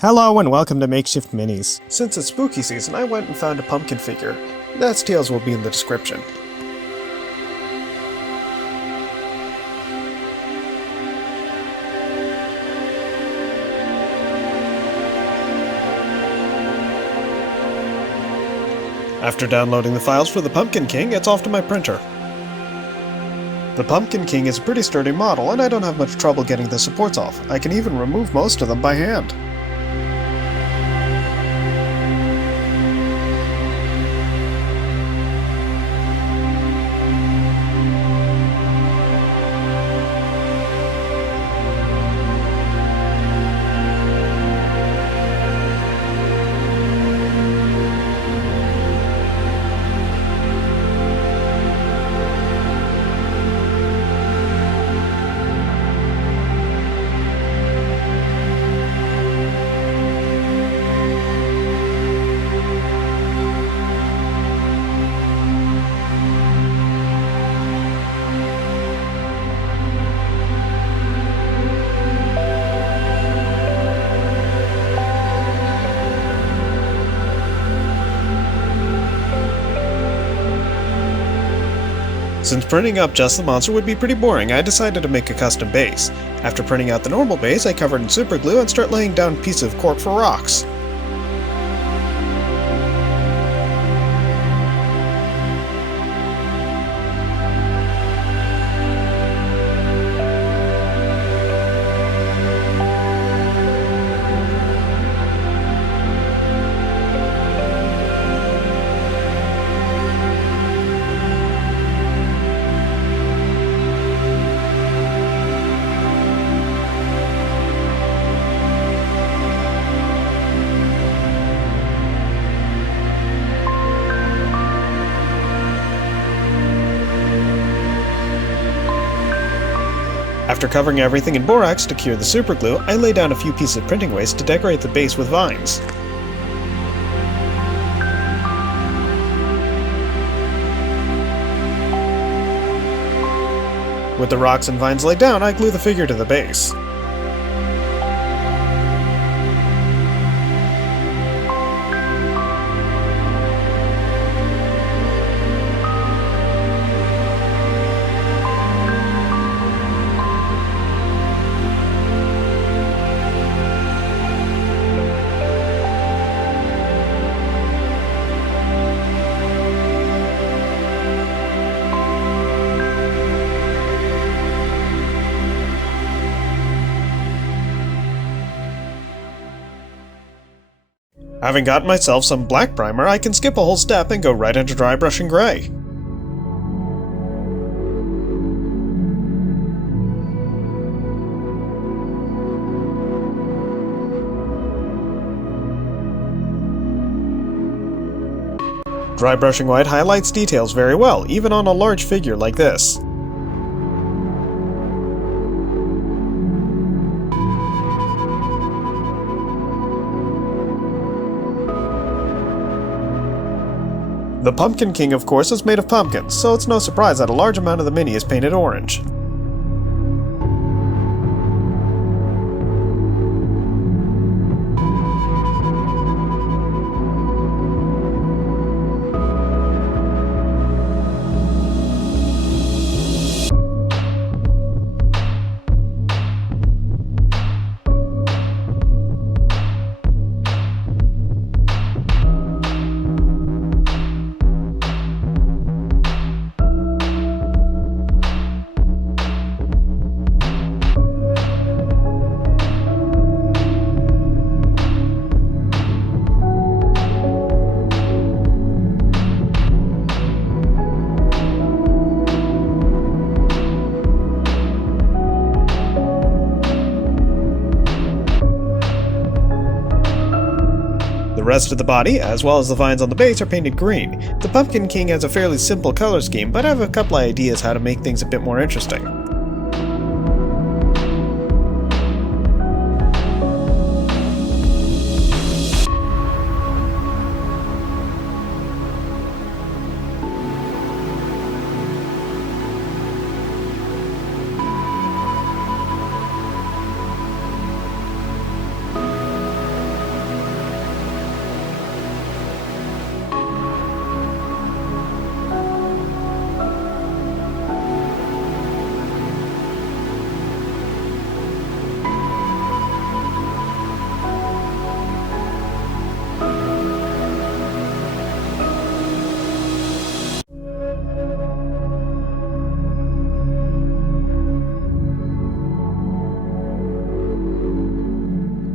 Hello and welcome to Makeshift Minis. Since it's spooky season, I went and found a pumpkin figure. That details will be in the description. After downloading the files for the Pumpkin King, it's off to my printer. The Pumpkin King is a pretty sturdy model, and I don't have much trouble getting the supports off. I can even remove most of them by hand. Since printing up just the monster would be pretty boring, I decided to make a custom base. After printing out the normal base, I covered in super glue and start laying down pieces of cork for rocks. After covering everything in borax to cure the superglue, I lay down a few pieces of printing waste to decorate the base with vines. With the rocks and vines laid down, I glue the figure to the base. Having got myself some black primer, I can skip a whole step and go right into dry brushing gray. Dry brushing white highlights details very well, even on a large figure like this. The Pumpkin King, of course, is made of pumpkins, so it's no surprise that a large amount of the mini is painted orange. The rest of the body, as well as the vines on the base, are painted green. The Pumpkin King has a fairly simple color scheme, but I have a couple of ideas how to make things a bit more interesting.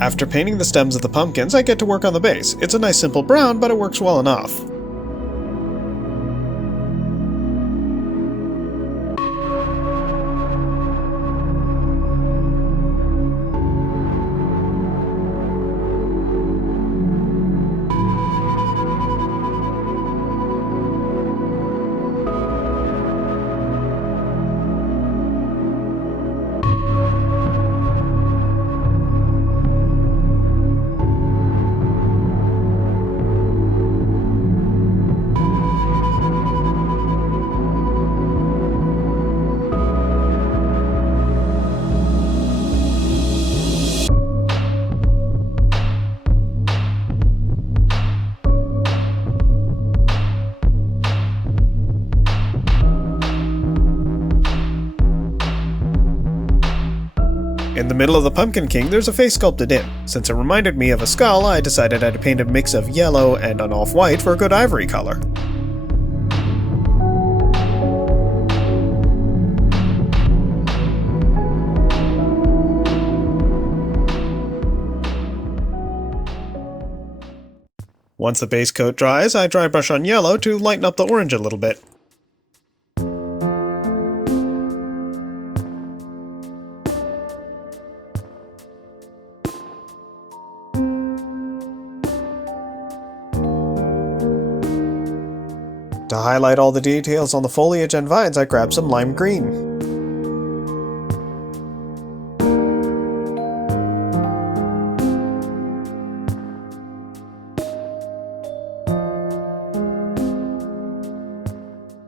After painting the stems of the pumpkins, I get to work on the base. It's a nice simple brown, but it works well enough. In the middle of the Pumpkin King, there's a face sculpted in. Since it reminded me of a skull, I decided I'd paint a mix of yellow and an off-white for a good ivory color. Once the base coat dries, I dry brush on yellow to lighten up the orange a little bit. To highlight all the details on the foliage and vines, I grabbed some lime green.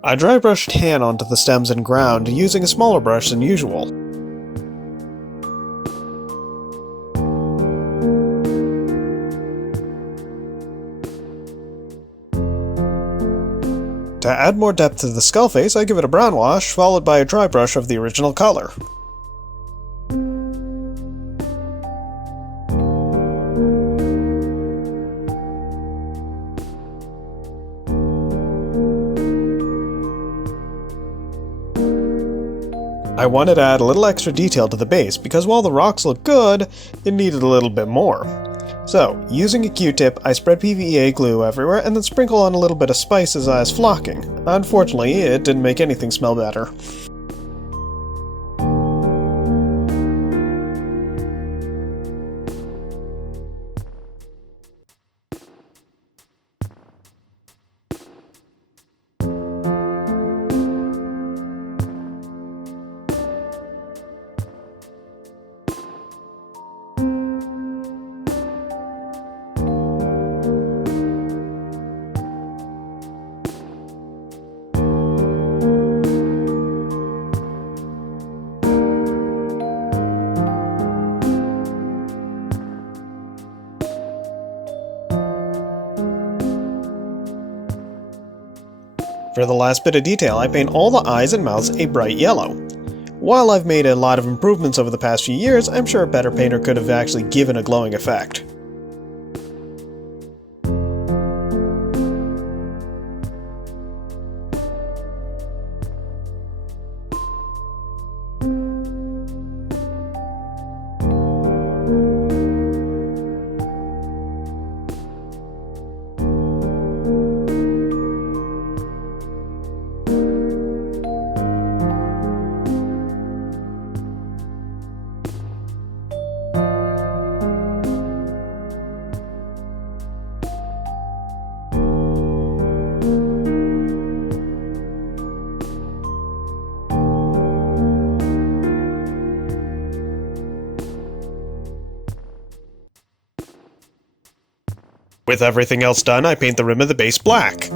I dry brushed tan onto the stems and ground using a smaller brush than usual. To add more depth to the skull face, I give it a brown wash, followed by a dry brush of the original color. I wanted to add a little extra detail to the base because while the rocks look good, it needed a little bit more. So, using a Q-tip, I spread PVA glue everywhere and then sprinkle on a little bit of spice as I was flocking. Unfortunately, it didn't make anything smell better. For the last bit of detail, I paint all the eyes and mouths a bright yellow. While I've made a lot of improvements over the past few years, I'm sure a better painter could have actually given a glowing effect. With everything else done, I paint the rim of the base black.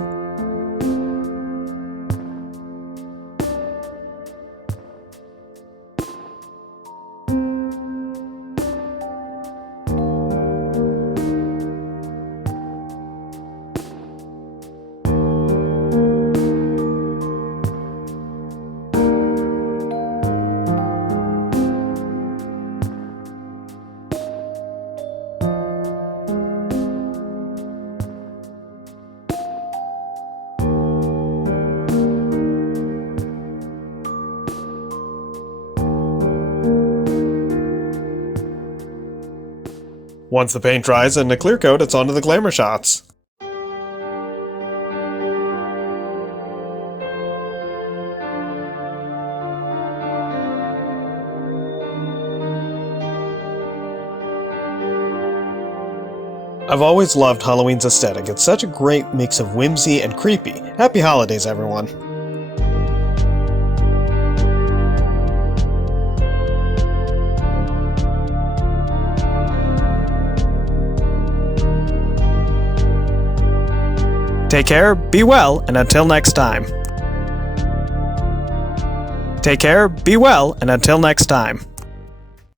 Once the paint dries and a clear coat, it's onto the glamour shots. I've always loved Halloween's aesthetic. It's such a great mix of whimsy and creepy. Happy holidays, everyone. Take care, be well, and until next time. Take care, be well, and until next time.